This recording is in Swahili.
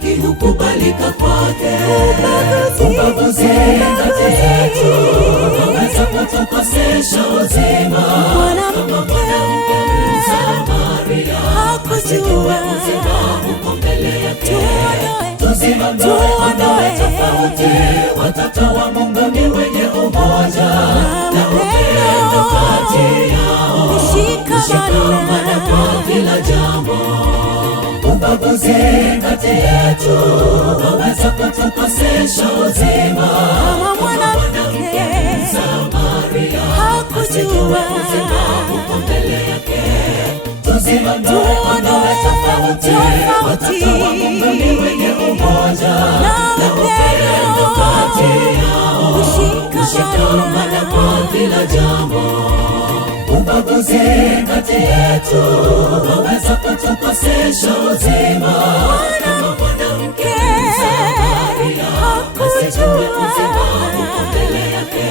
haki hukubalika kwake. Ubaguzi kati yetu waweza kutukosesha uzima. Kama mwanamke Msamaria asijue uzima uko mbele yake. Tuondoe tofauti, watoto wa Mungu ni wenye umoja na upendo kati yao, kushikamana kwa kila jambo. Ubaguzi kati yetu waweza kutukosesha uzima. Kama mwanamke Msamaria asijue uzima uko mbele yake. Tuondoe tofauti, watoto wa Mungu ni wenye umoja na upendo kati yao, kushikamana kwa kila jambo. Ubaguzi kati yetu waweza kutukosesha uzima. Kama mwanamke Msamaria asijue uzima uko mbele yake.